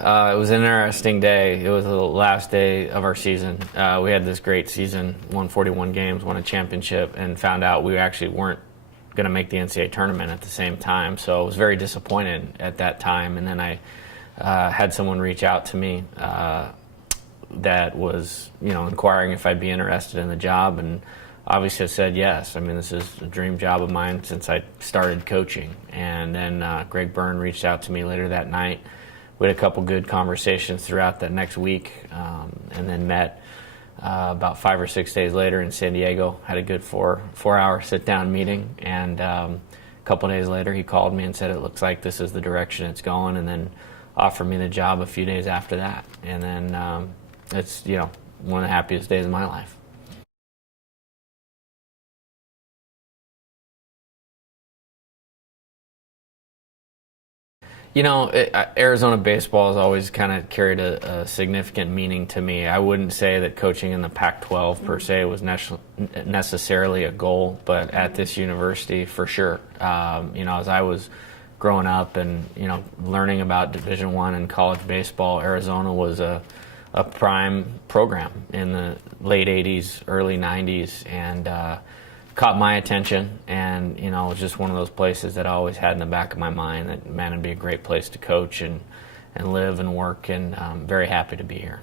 Yeah, it was an interesting day. It was the last day of our season. We had this great season, won 41 games, won a championship, and found out we actually weren't going to make the NCAA tournament at the same time. So I was very disappointed at that time. And then I had someone reach out to me that was, inquiring if I'd be interested in the job, and obviously I said yes. I mean, this is a dream job of mine since I started coaching. And then Greg Byrne reached out to me later that night. We had a couple good conversations throughout that next week, and then met about 5 or 6 days later in San Diego. Had a good four-hour sit-down meeting, and a couple days later he called me and said it looks like this is the direction it's going, and then offered me the job a few days after that. And then it's one of the happiest days of my life. Arizona baseball has always kind of carried a significant meaning to me. I wouldn't say that coaching in the Pac-12 per se was necessarily a goal, but at this university, for sure. As I was growing up and learning about Division I and college baseball, Arizona was a prime program in the late '80s, early '90s, and caught my attention, and it was just one of those places that I always had in the back of my mind that, man, it'd be a great place to coach and live and work, and I'm very happy to be here.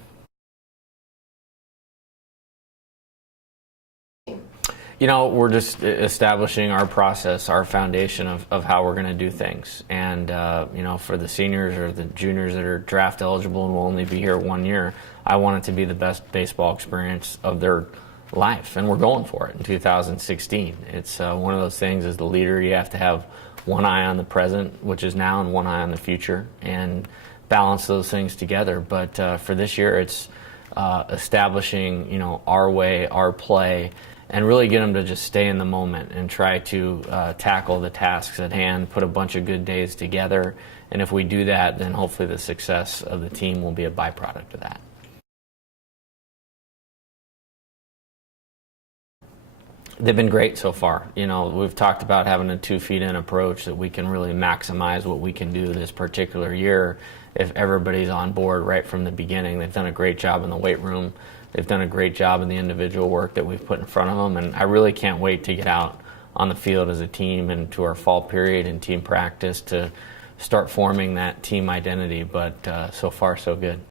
We're just establishing our process, our foundation of how we're going to do things. And, for the seniors or the juniors that are draft eligible and will only be here 1 year, I want it to be the best baseball experience of their life, and we're going for it in 2016. It's one of those things, as the leader, you have to have one eye on the present, which is now, and one eye on the future, and balance those things together. But for this year, it's establishing our way, our play, and really get them to just stay in the moment and try to tackle the tasks at hand, put a bunch of good days together, and if we do that, then hopefully the success of the team will be a byproduct of that. They've been great so far. We've talked about having a 2 feet in approach, that we can really maximize what we can do this particular year if everybody's on board right from the beginning. They've done a great job in the weight room. They've done a great job in the individual work that we've put in front of them, and I really can't wait to get out on the field as a team and to our fall period and team practice to start forming that team identity. But so far, so good.